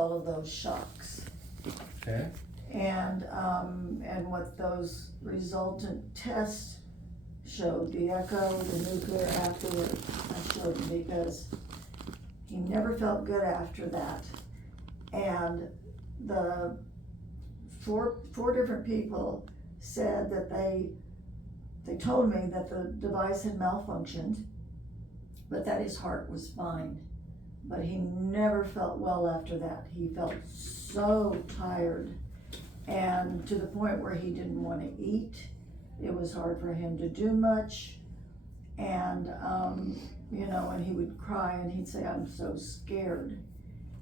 all of those shocks. Okay. And what those resultant tests showed, the echo, the nuclear afterward, I showed him because he never felt good after that. And the four different people said that they told me that the device had malfunctioned, but that his heart was fine. But he never felt well after that. He felt so tired, and to the point where he didn't want to eat. It was hard for him to do much, and and he would cry and he'd say, "I'm so scared."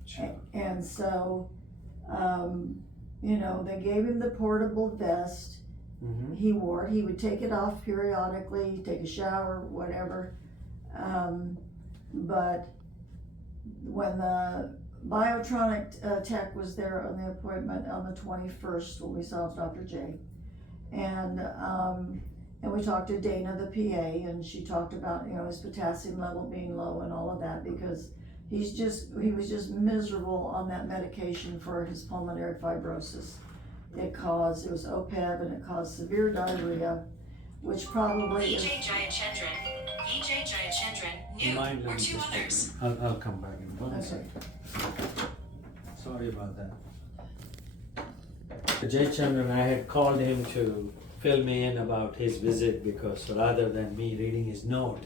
Sure. And so, they gave him the portable vest. Mm-hmm. He wore it. He would take it off periodically, take a shower, whatever. But when the Biotronic tech was there on the appointment on the 21st, when we saw Dr. J, and we talked to Dana, the PA, and she talked about his potassium level being low and all of that, because he was just miserable on that medication for his pulmonary fibrosis. It was OPEB, and it caused severe diarrhea, which probably is. Vijay Jayachandran, Mind, new, let or me two just others. I'll come back in one Okay. second. Sorry about that. Jayachandran, I had called him to fill me in about his visit, because rather than me reading his note,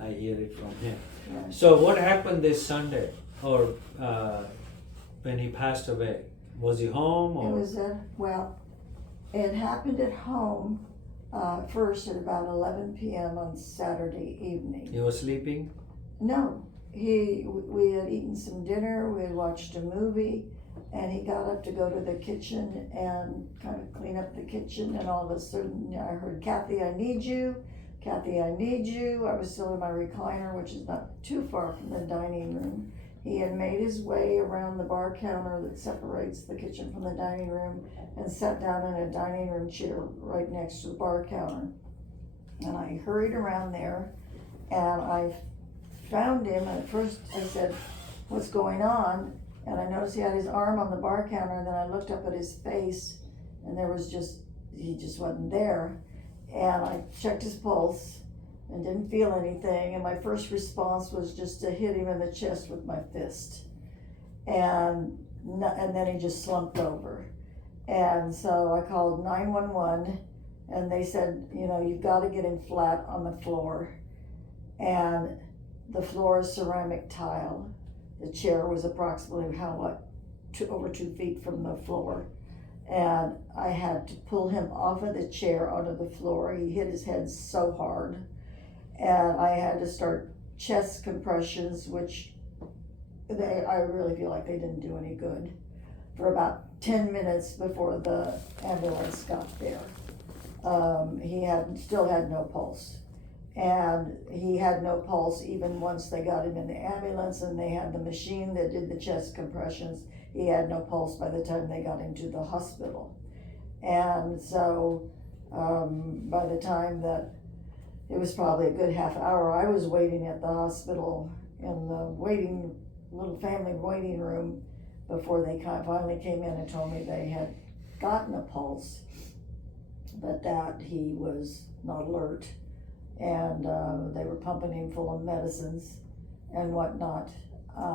I hear it from him. Yeah. So what happened this Sunday, or when he passed away? Was he home, It or? was it happened at home first at about 11 p.m. on Saturday evening. He was sleeping? No, we had eaten some dinner, we had watched a movie, and he got up to go to the kitchen and kind of clean up the kitchen, and all of a sudden I heard, "Kathy, I need you. Kathy, I need you." I was still in my recliner, which is not too far from the dining room. He had made his way around the bar counter that separates the kitchen from the dining room and sat down in a dining room chair right next to the bar counter. And I hurried around there and I found him, and at first I said, "What's going on?" And I noticed he had his arm on the bar counter, and then I looked up at his face and he just wasn't there. And I checked his pulse and didn't feel anything, and my first response was just to hit him in the chest with my fist. And then he just slumped over. And so I called 911, and they said, "You've got to get him flat on the floor." And the floor is ceramic tile. The chair was approximately over 2 feet from the floor. And I had to pull him off of the chair onto the floor. He hit his head so hard. And I had to start chest compressions, which I really feel like they didn't do any good, for about 10 minutes before the ambulance got there. He still had no pulse. And he had no pulse even once they got him in the ambulance and they had the machine that did the chest compressions. He had no pulse by the time they got him to the hospital. And so by the time that it was probably a good half hour, I was waiting at the hospital in the little family waiting room before they finally came in and told me they had gotten a pulse, but that he was not alert. And they were pumping him full of medicines and whatnot.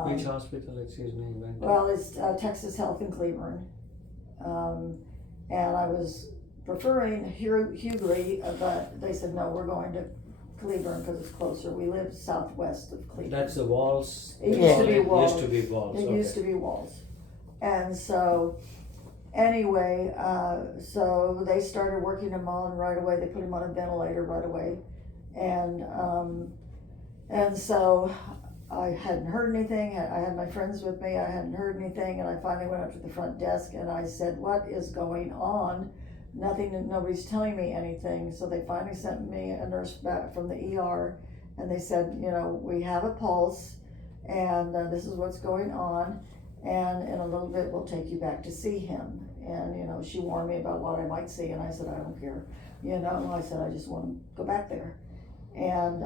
Which hospital, excuse me? Well, it's Texas Health in Cleburne. And I was preferring Hughley, but they said, "No, we're going to Cleburne because it's closer." We live southwest of Cleburne. That's the Walls? It used to be Walls. It used to be Walls, It used to be Walls. And so, anyway, so they started working him on right away. They put him on a ventilator right away. And so I hadn't heard anything. I had my friends with me. I hadn't heard anything, and I finally went up to the front desk and I said, "What is going on? Nobody's telling me anything." So they finally sent me a nurse back from the ER, and they said, "We have a pulse, and this is what's going on, and in a little bit we'll take you back to see him." And she warned me about what I might see, and I said, "I don't care." I said, "I just want to go back there." And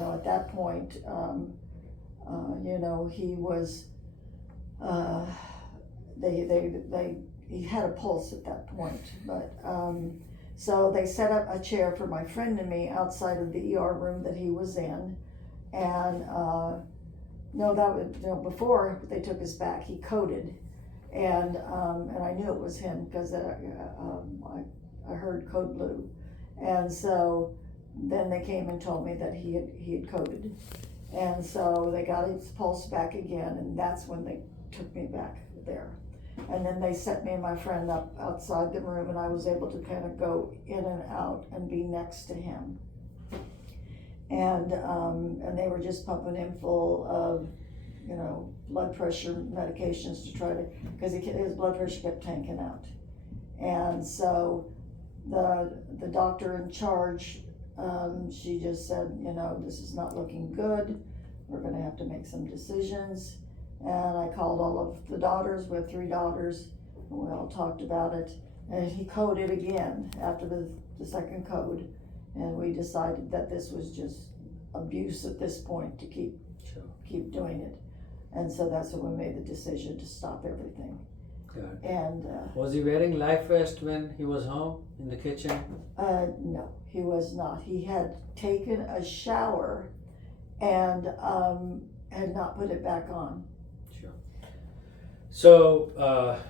at that point, he was he had a pulse at that point, but, so they set up a chair for my friend and me outside of the ER room that he was in, and, no, that was, before they took us back, he coded, and I knew it was him, because, I heard code blue, and so, then they came and told me that he had coded, and so they got his pulse back again, and that's when they took me back there. And then they set me and my friend up outside the room, and I was able to kind of go in and out and be next to him. And they were just pumping him full of, blood pressure medications to try to, because his blood pressure kept tanking out. And so the doctor in charge, she just said, this is not looking good. We're gonna have to make some decisions. And I called all of the daughters, we have 3 daughters, and we all talked about it. And he coded again after the second code. And we decided that this was just abuse at this point to keep doing it. And so that's when we made the decision to stop everything. Good. And, Was he wearing life vest when he was home in the kitchen? no, he was not. He had taken a shower and, had not put it back on. Sure. So, I'm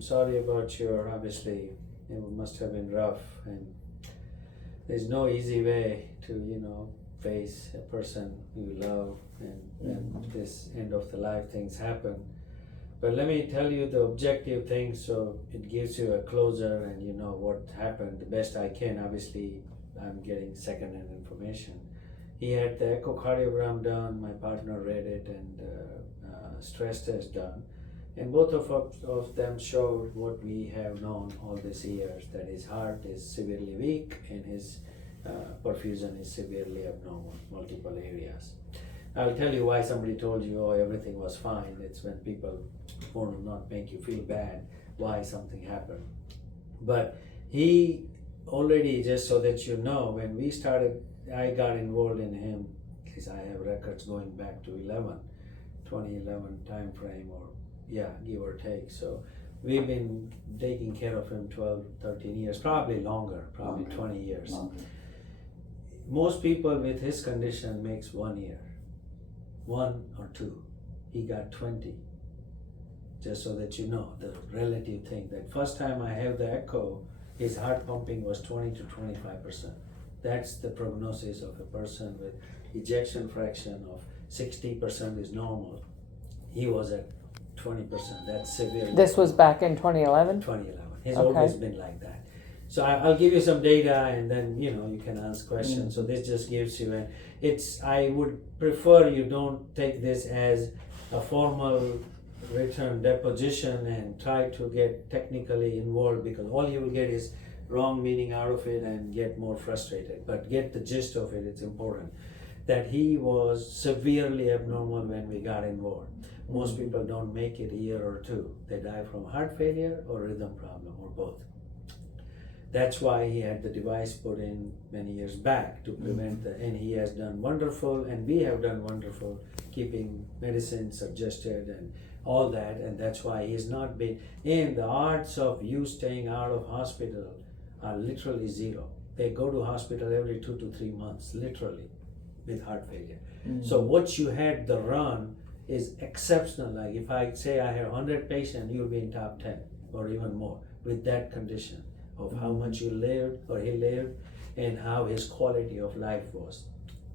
sorry about obviously, it must have been rough, and there's no easy way to, face a person you love, and this end of the life things happen. But let me tell you the objective thing, so it gives you a closure and you know what happened the best I can. Obviously, I'm getting second-hand information. He had the echocardiogram done, my partner read it, and stress test done. And both of them showed what we have known all these years, that his heart is severely weak and his perfusion is severely abnormal, multiple areas. I'll tell you why somebody told you, oh, everything was fine. It's when people want to not make you feel bad, why something happened. But he already, just so that you know, when we started, I got involved in him, because I have records going back to 2011 time frame, or give or take. So we've been taking care of him 12, 13 years, probably longer, 20 years. Longer. Most people with his condition makes 1 year. 1 or 2. He got 20. Just so that you know the relative thing. That first time I have the echo, his heart pumping was 20 to 25%. That's the prognosis of a person with ejection fraction of 60% is normal. He was at 20%. That's severe. This was back in 2011? 2011. He's Okay. always been like that. So I'll give you some data, and then you can ask questions. So this just gives you I would prefer you don't take this as a formal written deposition and try to get technically involved, because all you will get is wrong meaning out of it and get more frustrated. But get the gist of it. It's important that he was severely abnormal when we got involved. Most people don't make it a year or 2. They die from heart failure or rhythm problem, or both. That's why he had the device put in many years back to prevent and he has done wonderful, and we have done wonderful keeping medicine suggested and all that, and that's why he's not been in the odds of you staying out of hospital are literally 0. They go to hospital every 2 to 3 months, literally, with heart failure. So what you had the run is exceptional. Like if I say I have 100 patients, you'll be in top 10 or even more with that condition of how much you lived or he lived and how his quality of life was.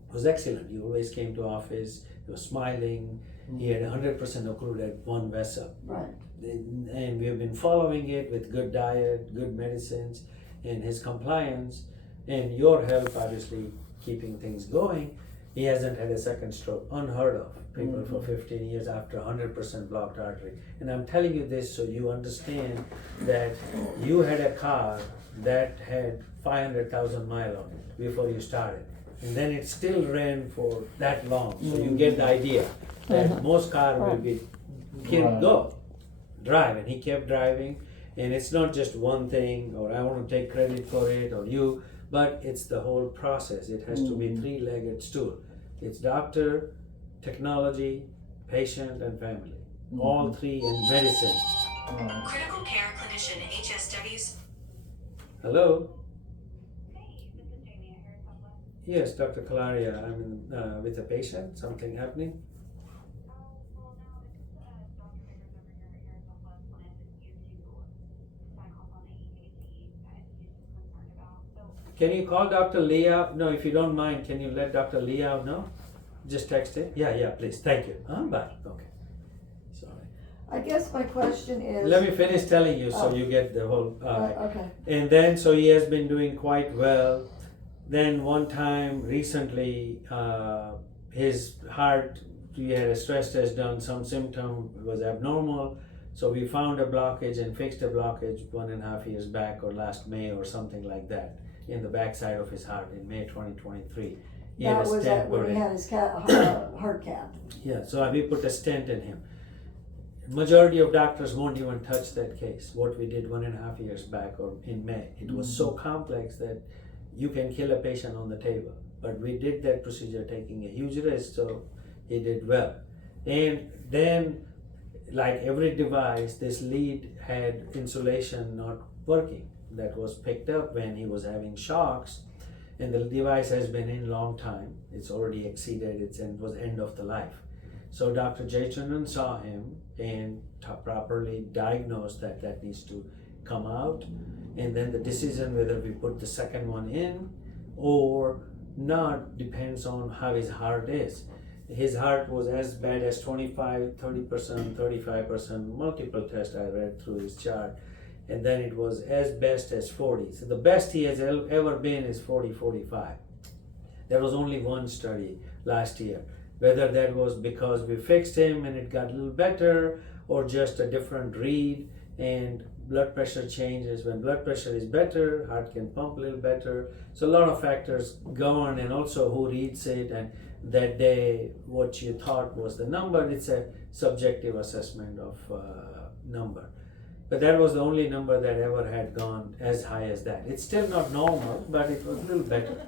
It was excellent. He always came to office, he was smiling, he had 100% occluded at 1 vessel. Right. And we've been following it with good diet, good medicines, and his compliance, and your help obviously keeping things going. He hasn't had a second stroke, unheard of. People for 15 years after 100% blocked artery. And I'm telling you this so you understand that you had a car that had 500,000 miles on it before you started. And then it still ran for that long. So you get the idea that most cars will be, drive. And he kept driving. And it's not just one thing, or I want to take credit for it, or you, but it's the whole process. It has to be 3-legged stool. It's doctor, technology, patient and family. All three in medicine. Critical care clinician HSW's. Hello? Yes, Dr. Kalaria, I'm with a patient, something happening? Can you call Dr. Leah? No, if you don't mind, can you let Dr. Leah know? Just text it? Yeah, please, thank you. Bye, okay. Sorry. I guess my question is. Let me finish telling you so Oh. you get the whole, Okay, and then, so he has been doing quite well. Then one time recently, his heart, we had a stress test done, some symptom was abnormal. So we found a blockage and fixed a blockage 1.5 years back or last May or something like that in the backside of his heart in May 2023. He had that a was stent at when put he in. had his heart cath. Yeah, so we put a stent in him. Majority of doctors won't even touch that case, what we did 1.5 years back or in May. It was so complex that you can kill a patient on the table. But we did that procedure taking a huge risk, so he did well. And then, like every device, this lead had insulation not working. That was picked up when he was having shocks, and the device has been in long time. It's already exceeded its end, was end of the life. So Dr. Jayachandran saw him and properly diagnosed that needs to come out. And then the decision whether we put the second one in or not depends on how his heart is. His heart was as bad as 25, 30%, 35%, multiple tests I read through his chart. And then it was as best as 40. So the best he has ever been is 40, 45. There was only one study last year. Whether that was because we fixed him and it got a little better or just a different read and blood pressure changes. When blood pressure is better, heart can pump a little better. So a lot of factors go on, and also who reads it and that day what you thought was the number. It's a subjective assessment of number. But that was the only number that ever had gone as high as that. It's still not normal, but it was a little better.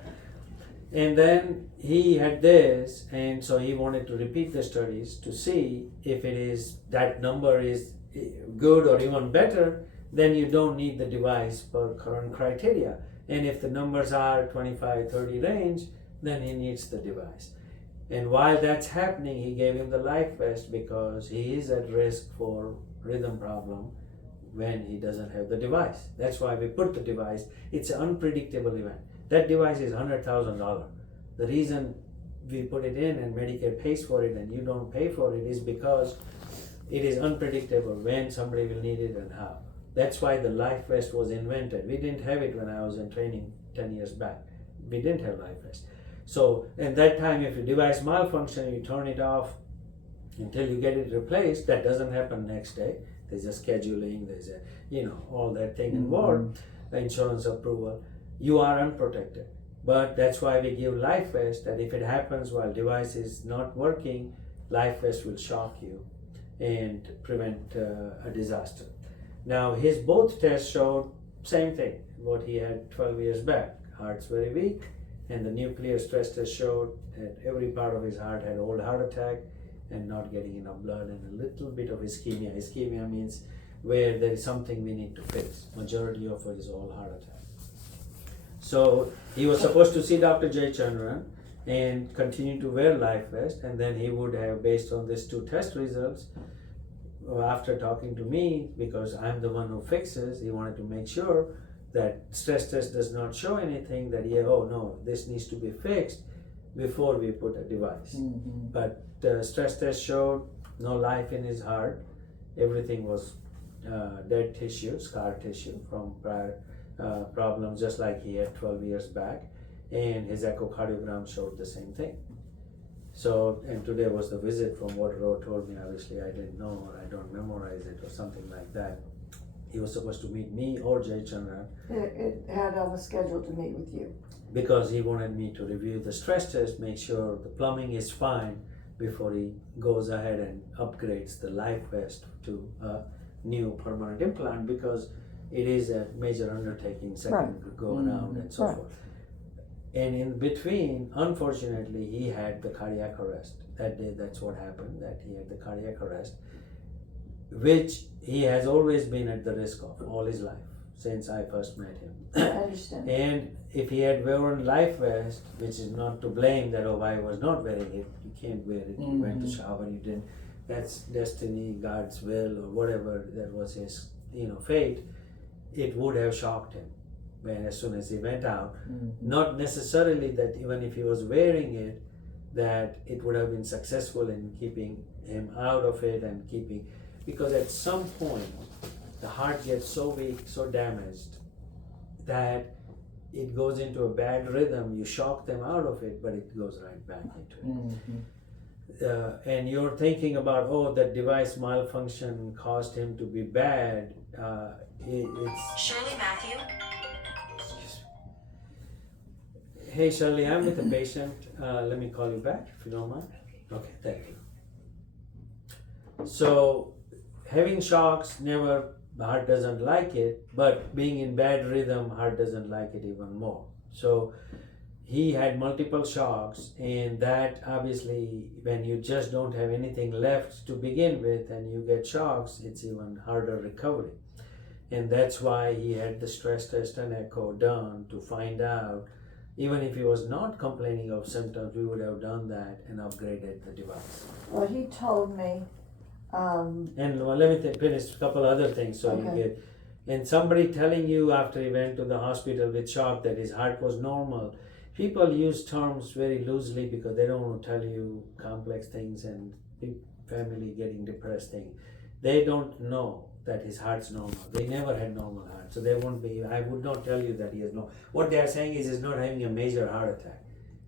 And then he had this, and so he wanted to repeat the studies to see if it is that number is good or even better. Then you don't need the device per current criteria. And if the numbers are 25, 30 range, then he needs the device. And while that's happening, he gave him the life vest because he is at risk for rhythm problem when he doesn't have the device. That's why we put the device. It's an unpredictable event. That device is $100,000. The reason we put it in and Medicare pays for it and you don't pay for it is because it is unpredictable when somebody will need it and how. That's why the life vest was invented. We didn't have it when I was in training 10 years back. We didn't have life vest. So at that time, if your device malfunction, you turn it off until you get it replaced. That doesn't happen next day. There's a scheduling, there's a, all that thing involved, the insurance approval. You are unprotected. But that's why we give life vest, that if it happens while device is not working, life vest will shock you and prevent a disaster. Now his both tests showed same thing, what he had 12 years back. Heart's very weak, and the nuclear stress test showed that every part of his heart had old heart attack and not getting enough blood and a little bit of ischemia. Ischemia means where there is something we need to fix. Majority of it is all heart attack. So he was supposed to see Dr. Jayachandran and continue to wear life vest, and then he would have, based on these two test results, after talking to me, because I'm the one who fixes, he wanted to make sure that stress test does not show anything that, this needs to be fixed before we put a device. But the stress test showed no life in his heart. Everything was dead tissue, scar tissue from prior problems, just like he had 12 years back. And his echocardiogram showed the same thing. So, and today was the visit from what Ro told me. Obviously, I didn't know, or I don't memorize it, or something like that. He was supposed to meet me or Jayachandran. It had on the schedule to meet with you. Because he wanted me to review the stress test, make sure the plumbing is fine before he goes ahead and upgrades the life vest to a new permanent implant, because it is a major undertaking, second go around and so forth. And in between, unfortunately, he had the cardiac arrest. that day that's what happened, that he had the cardiac arrest, which he has always been at the risk of all his life since I first met him. I understand. And if he had worn life vest, which is not to blame that I was not wearing it, you can't wear it, you went to shower, you didn't, that's destiny, God's will, or whatever, that was his, fate, it would have shocked him as soon as he went out. Not necessarily that even if he was wearing it, that it would have been successful in keeping him out of it and because at some point the heart gets so weak, so damaged, that it goes into a bad rhythm. You shock them out of it, but it goes right back into it. And you're thinking about, that device malfunction caused him to be bad. It's Shirley Matthew. Hey Shirley, I'm with a patient. Let me call you back if you don't mind. Okay, thank you. So, having shocks, the heart doesn't like it, but being in bad rhythm, heart doesn't like it even more. So, he had multiple shocks, and that obviously, when you just don't have anything left to begin with and you get shocks, it's even harder recovery. And that's why he had the stress test and echo done to find out. Even if he was not complaining of symptoms, we would have done that and upgraded the device. Well, he told me, And let me finish a couple other things so you Okay. get. And somebody telling you after he went to the hospital with shock that his heart was normal. People use terms very loosely because they don't want to tell you complex things and family getting depressed things. They don't know that his heart's normal. They never had normal heart, so they won't be. I would not tell you that he has no. What they are saying is he's not having a major heart attack,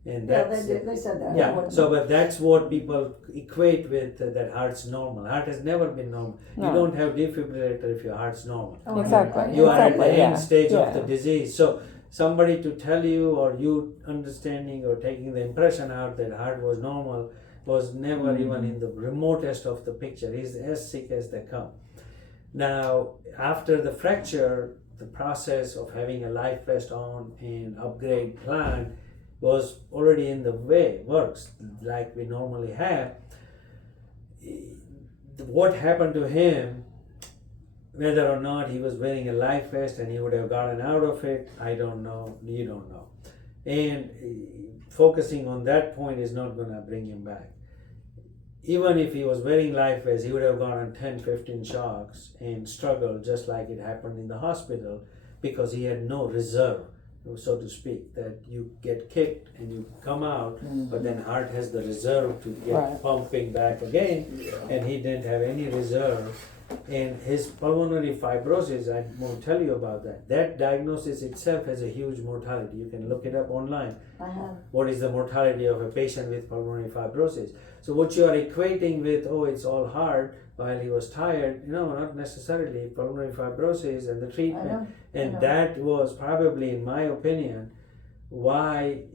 and yeah, that's they said that. I yeah. wouldn't So, know. but that's what people equate with that heart's normal. Heart has never been normal. You No. don't have defibrillator if your heart's normal. Oh, Exactly. You are at the Exactly, end stage of the yeah. disease. So somebody to tell you or you understanding or taking the impression out that heart was normal was never even in the remotest of the picture. He's as sick as they come. Now, after the fracture, the process of having a life vest on and upgrade plan was already in the works like we normally have. What happened to him, whether or not he was wearing a life vest and he would have gotten out of it, I don't know, you don't know. And focusing on that point is not going to bring him back. Even if he was wearing life vest, he would have gotten 10, 15 shocks and struggled just like it happened in the hospital because he had no reserve, so to speak, that you get kicked and you come out, but then heart has the reserve to get Right. pumping back again, and he didn't have any reserve. And his pulmonary fibrosis, I won't tell you about that. That diagnosis itself has a huge mortality. You can look it up online. I have. What is the mortality of a patient with pulmonary fibrosis? So what you are equating with, it's all hard while he was tired, not necessarily. Pulmonary fibrosis and the I treatment. know. And know. that was probably, in my opinion, why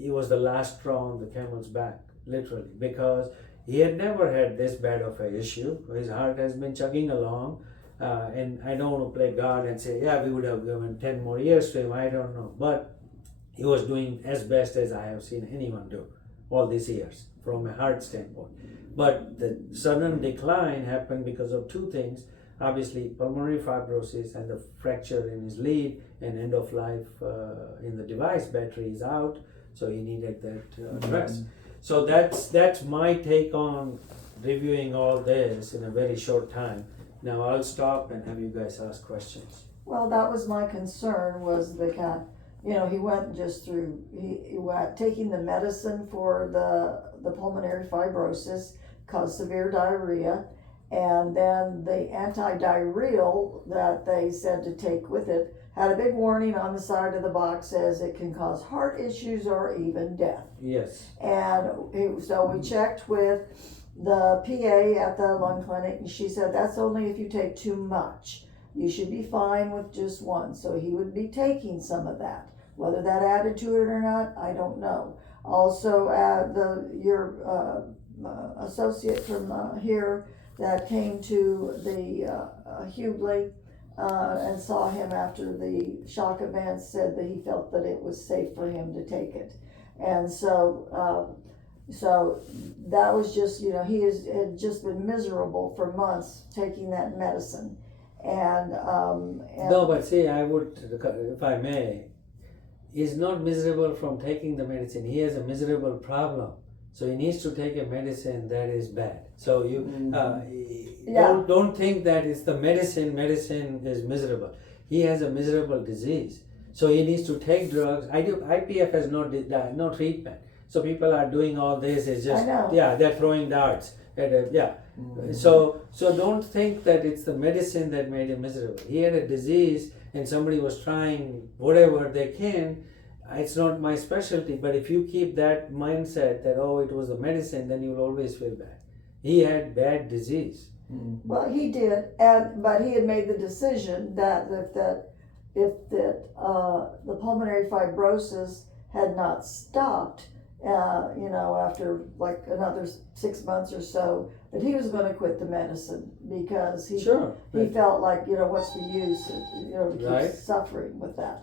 he was the last straw on the camel's back, literally, because he had never had this bad of an issue. His heart has been chugging along, and I don't want to play God and say, we would have given 10 more years to him, I don't know. But he was doing as best as I have seen anyone do all these years from a heart standpoint. But the sudden decline happened because of two things. Obviously, pulmonary fibrosis and the fracture in his lead and end of life in the device. Battery is out, so he needed that rest. So that's my take on reviewing all this in a very short time. Now I'll stop and have you guys ask questions. Well, that was my concern, was the kind, he went just through, he went taking the medicine for the pulmonary fibrosis, caused severe diarrhea, and then the antidiarrheal that they said to take with it had a big warning on the side of the box, says it can cause heart issues or even death. Yes. And so we checked with the PA at the lung clinic, and she said that's only if you take too much. You should be fine with just one. So he would be taking some of that. Whether that added to it or not, I don't know. Also, your associate from here that came to the Hughley and saw him after the shock event said that he felt that it was safe for him to take it. And so So that was just, had just been miserable for months taking that medicine. And No, but see, I would, if I may, he's not miserable from taking the medicine. He has a miserable problem. So he needs to take a medicine that is bad. So you don't think that it's the medicine. Medicine is miserable. He has a miserable disease. So he needs to take drugs. IPF has no treatment. So people are doing all this. It's just they're throwing darts. So don't think that it's the medicine that made him miserable. He had a disease and somebody was trying whatever they can. It's not my specialty, but if you keep that mindset that it was the medicine, then you'll always feel bad. He had bad disease. Well, he did, but he had made the decision that if the pulmonary fibrosis had not stopped, after like another 6 months or so, that he was going to quit the medicine because he felt like, what's the use, to keep suffering with that.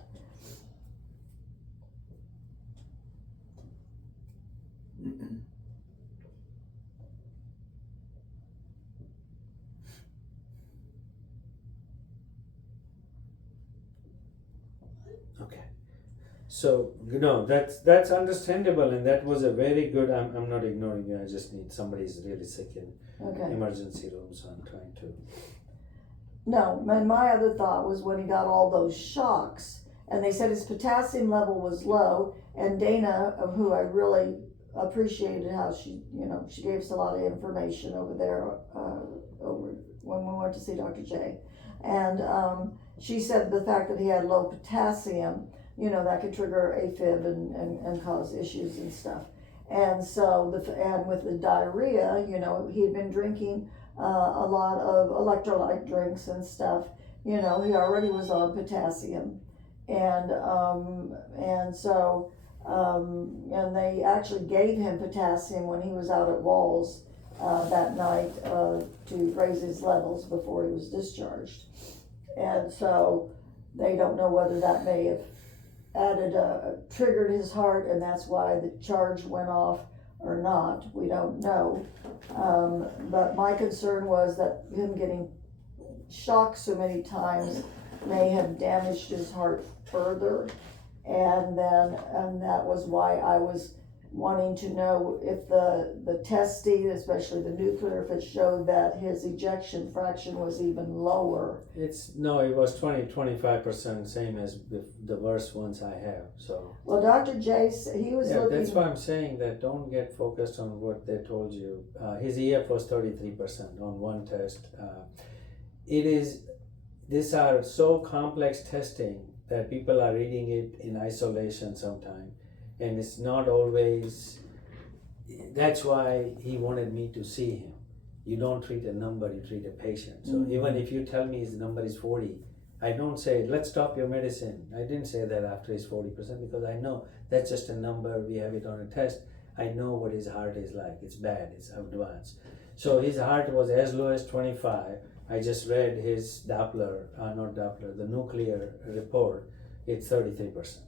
Okay. So, that's understandable, and that was a very good, I'm not ignoring you, I just need, somebody's really sick in emergency room, so I'm trying to. No, my other thought was when he got all those shocks, and they said his potassium level was low, and Dana, who I really appreciated how she gave us a lot of information over there, over when we went to see Dr. J. And she said the fact that he had low potassium, that could trigger AFib and cause issues and stuff. And so, and with the diarrhea, he had been drinking a lot of electrolyte drinks and stuff. He already was on potassium. And so, and they actually gave him potassium when he was out at Walls that night to raise his levels before he was discharged. And so they don't know whether that may have triggered his heart, and that's why the charge went off or not. We don't know. But my concern was that him getting shocked so many times may have damaged his heart further. And that was why I was wanting to know if the testing, especially the nuclear, if it showed that his ejection fraction was even lower. It was 20-25%, same as the worst ones I have. So. Well, Dr. J, he was looking. That's why I'm saying that don't get focused on what they told you. His EF was 33% on one test. These are so complex testing that people are reading it in isolation sometimes. And it's not always, that's why he wanted me to see him. You don't treat a number, you treat a patient. So even if you tell me his number is 40, I don't say, let's stop your medicine. I didn't say that after his 40% because I know that's just a number, we have it on a test. I know what his heart is like, it's bad, it's advanced. So his heart was as low as 25. I just read his the nuclear report, it's 33%.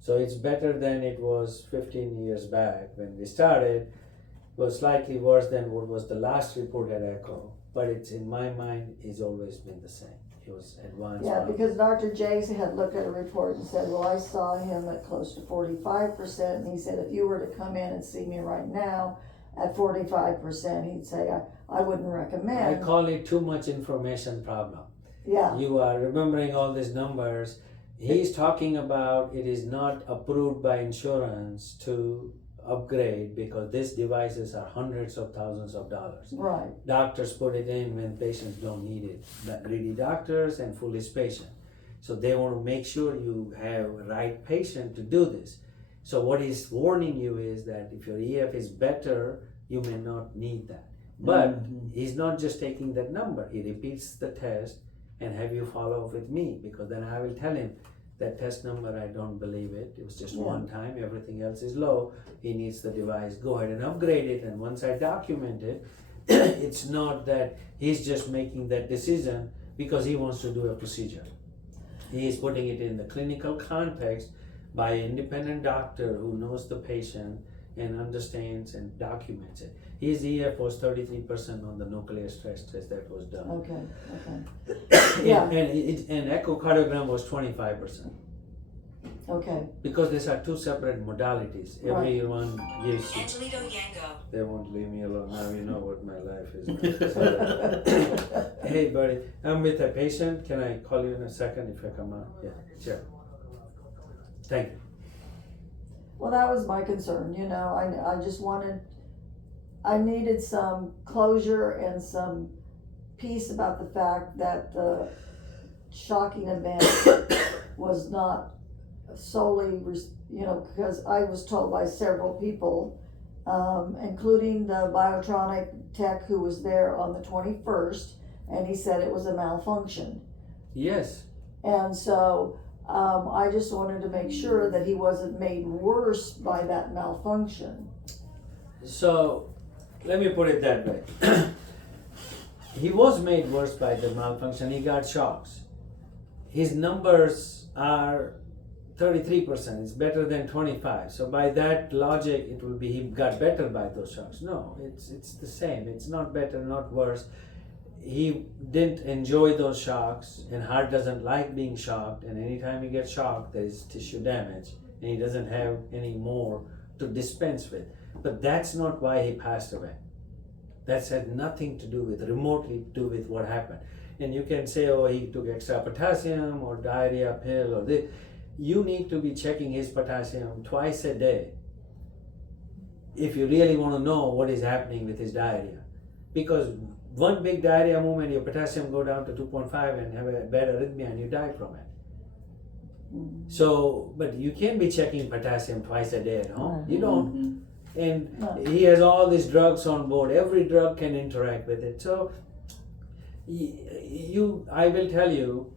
So it's better than it was 15 years back when we started. It was slightly worse than what was the last report at ECHO, but it's in my mind, it's always been the same. It was advanced. Yeah, because Dr. Jays had looked at a report and said, well, I saw him at close to 45%, and he said, if you were to come in and see me right now at 45%, he'd say, I wouldn't recommend. I call it too much information problem. Yeah. You are remembering all these numbers. He's talking about it is not approved by insurance to upgrade because these devices are hundreds of thousands of dollars. Right. Doctors put it in when patients don't need it. Greedy doctors and foolish patients. So they want to make sure you have a right patient to do this. So what he's warning you is that if your EF is better, you may not need that. But he's not just taking that number. He repeats the test and have you follow up with me because then I will tell him that test number, I don't believe it. It was just one time, everything else is low. He needs the device, go ahead and upgrade it. And once I document it, it's not that he's just making that decision because he wants to do a procedure. He is putting it in the clinical context by an independent doctor who knows the patient and understands and documents it. His EF was 33% on the nuclear stress test that was done. Okay, yeah. And echocardiogram was 25%. Okay, Because these are two separate modalities. Right. Everyone gives you. Angelito Yango. They won't leave me alone. Now you know what my life is like. Hey, buddy, I'm with a patient. Can I call you in a second if I come out? Yeah, sure. Thank you. well, that was my concern, I just I needed some closure and some peace about the fact that the shocking event was not solely, because I was told by several people, including the Biotronic tech who was there on the 21st, and he said it was a malfunction. Yes. And so I just wanted to make sure that he wasn't made worse by that malfunction. So, let me put it that way. He was made worse by the malfunction. He got shocks. His numbers are 33%. It's better than 25. So by that logic, it will be he got better by those shocks. No, it's the same. It's not better, not worse. He didn't enjoy those shocks, and heart doesn't like being shocked. And anytime he gets shocked, there is tissue damage, and he doesn't have any more to dispense with. But that's not why he passed away. That had nothing to do with, remotely to do with what happened. And you can say, oh, he took extra potassium or diarrhea pill or this. You need to be checking his potassium twice a day if you really want to know what is happening with his diarrhea. Because one big diarrhea moment, your potassium go down to 2.5 and have a bad arrhythmia and you die from it. So, but you can't be checking potassium twice a day at home. You don't. And he has all these drugs on board. Every drug can interact with it. So, I will tell you,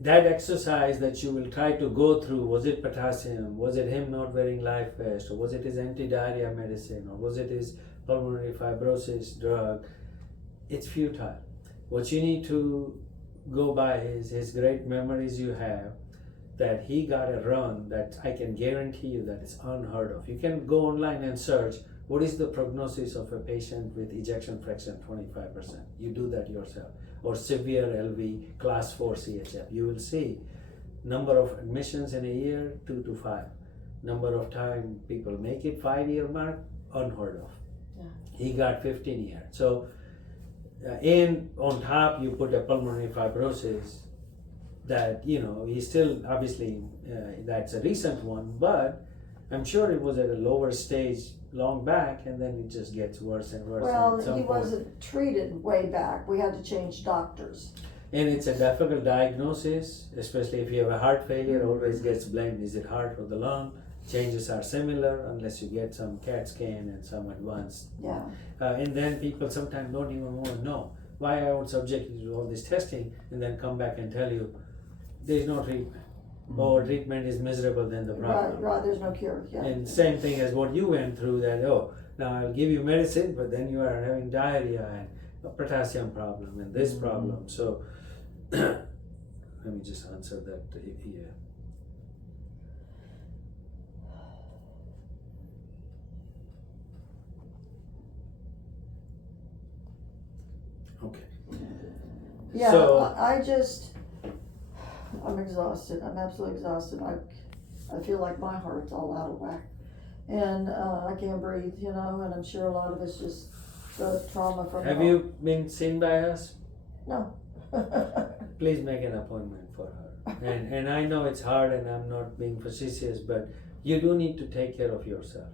that exercise that you will try to go through, was it potassium, was it him not wearing life vest, or was it his anti-diarrhea medicine, or was it his pulmonary fibrosis drug, it's futile. What you need to go by is his great memories you have, that he got a run that I can guarantee you that is unheard of. You can go online and search, what is the prognosis of a patient with ejection fraction 25%? You do that yourself. Or severe LV class 4 CHF. You will see number of admissions in a year, 2 to 5. Number of time people make it 5-year mark, unheard of. Yeah. He got 15 years. So, and on top you put a pulmonary fibrosis that, he still, obviously, that's a recent one, but I'm sure it was at a lower stage long back, and then it just gets worse and worse. Well, and at some he point- wasn't treated way back. We had to change doctors. And it's a difficult diagnosis, especially if you have a heart failure, always gets blamed. Is it heart or the lung? Changes are similar unless you get some CAT scan and some advanced. Yeah. And then people sometimes don't even want to know why I would subject you to all this testing and then come back and tell you there's no treatment. Or treatment is miserable than the problem. Right, there's no cure, yeah. And same thing as what you went through, that, now I'll give you medicine, but then you are having diarrhea and a potassium problem and this problem. So, let me just answer that here. Okay. Yeah, So- I'm exhausted. I'm absolutely exhausted. I feel like my heart's all out of whack. And I can't breathe, and I'm sure a lot of it's just the trauma from Have you been seen by us? No. Please make an appointment for her. And I know it's hard and I'm not being facetious, but you do need to take care of yourself.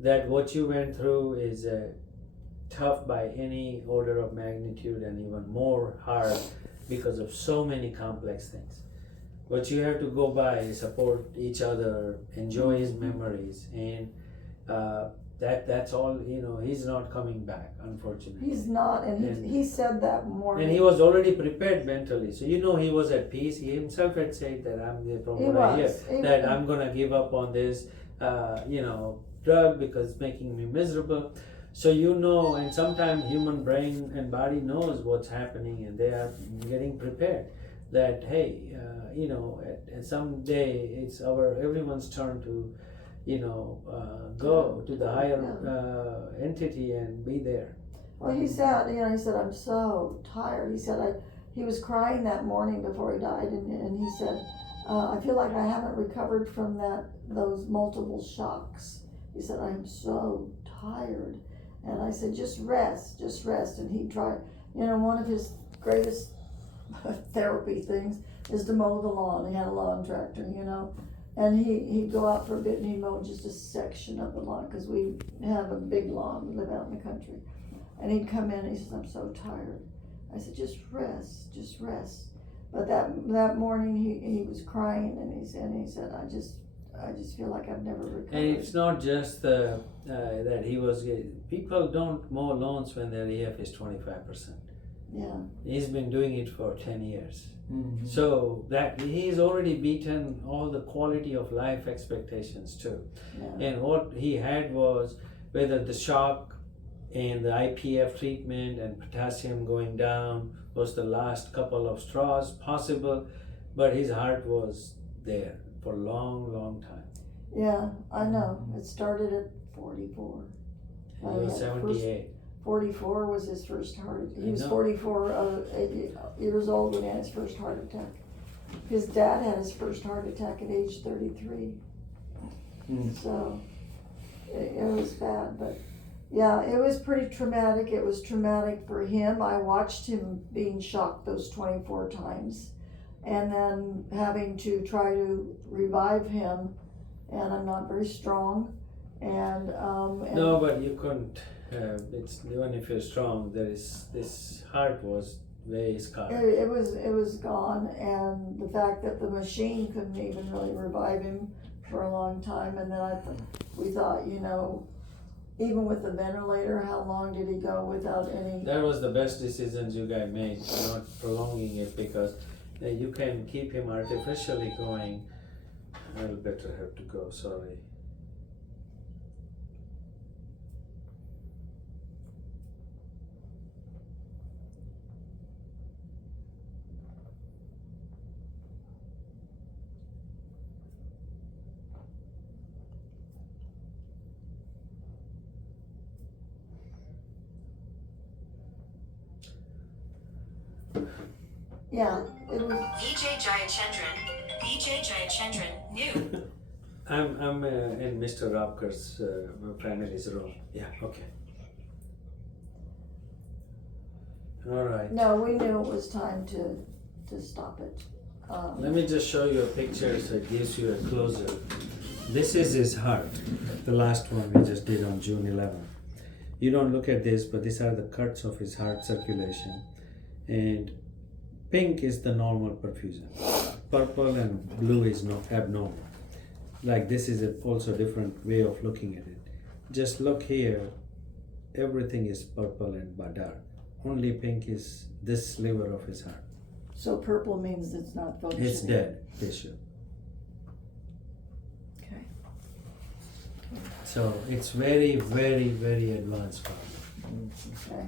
That what you went through is tough by any order of magnitude and even more hard because of so many complex things. What you have to go by is support each other, enjoy his memories, and that's all. He's not coming back, unfortunately. He's not, and he said that morning. And he was already prepared mentally, so he was at peace. He himself had said that I'm gonna give up on this, drug because it's making me miserable. So and sometimes human brain and body knows what's happening, and they are getting prepared. That hey, at some day it's everyone's turn to go to the higher entity and be there. Well, he said, he said, I'm so tired. He said, he was crying that morning before he died, and he said, I feel like I haven't recovered from those multiple shocks. He said, I'm so tired. And I said, just rest. And he tried, one of his greatest therapy things is to mow the lawn. He had a lawn tractor, and he'd go out for a bit and he'd mow just a section of the lawn, because we have a big lawn, we live out in the country. And he'd come in and he says, I'm so tired. I said, just rest. But that morning he was crying, and he said, I just feel like I've never recovered. And it's not just that he was. People don't mow lawns when their EF is 25%. Yeah. He's been doing it for 10 years. Mm-hmm. So that he's already beaten all the quality of life expectations too. Yeah. And what he had was, whether the shock and the IPF treatment and potassium going down was the last couple of straws possible, but his heart was there for a long time. Yeah, I know. It started at 44. And he was 78. 44 was his first heart. He was know. 44 years old when he had his first heart attack. His dad had his first heart attack at age 33. So it was bad, but yeah, it was pretty traumatic. It was traumatic for him. I watched him being shocked those 24 times, and then having to try to revive him, and I'm not very strong, and No, but you couldn't. It's even if you're strong, this heart was very scarred. it was gone, and the fact that the machine couldn't even really revive him for a long time, and then we thought, even with the ventilator, how long did he go without any? That was the best decisions you guys made, not prolonging it, because you can keep him artificially going. I'll better have to go, sorry. Yeah, it was. Vijay Jayachandran, new. I'm in Mr. Rapker's family's room. Yeah, okay. All right. No, we knew it was time to stop it. Let me just show you a picture so it gives you a closer. This is his heart, the last one we just did on June 11th. You don't look at this, but these are the cuts of his heart circulation. And pink is the normal perfusion. Purple and blue is abnormal. Like this is also a different way of looking at it. Just look here, everything is purple and dark. Only pink is this sliver of his heart. So purple means it's not functioning. It's dead tissue. Okay. So it's very, very, very advanced form. Okay.